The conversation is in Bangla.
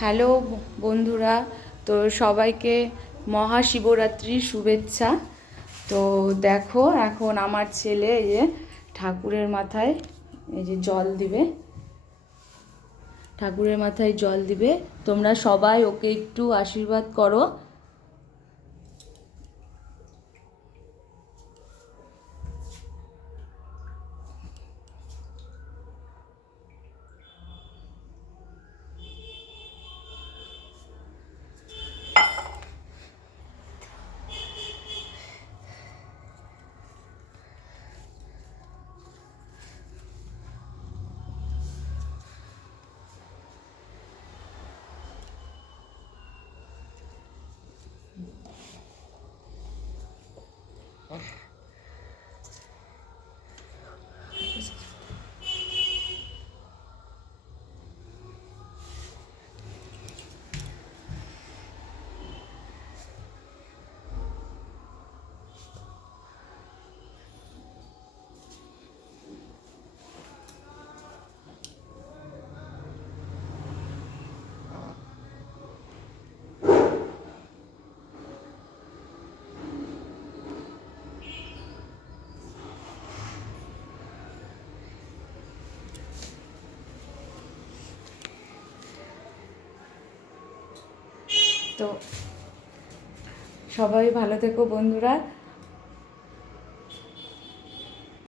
হ্যালো বন্ধুরা, তো সবাইকে মহাশিবরাত্রির শুভেচ্ছা। তো দেখো, এখন আমার ছেলে এই যে ঠাকুরের মাথায় এই যে জল দিবে, ঠাকুরের মাথায় জল দিবে। তোমরা সবাই ওকে একটু আশীর্বাদ করো। তো সবাই ভালো থেকো বন্ধুরা।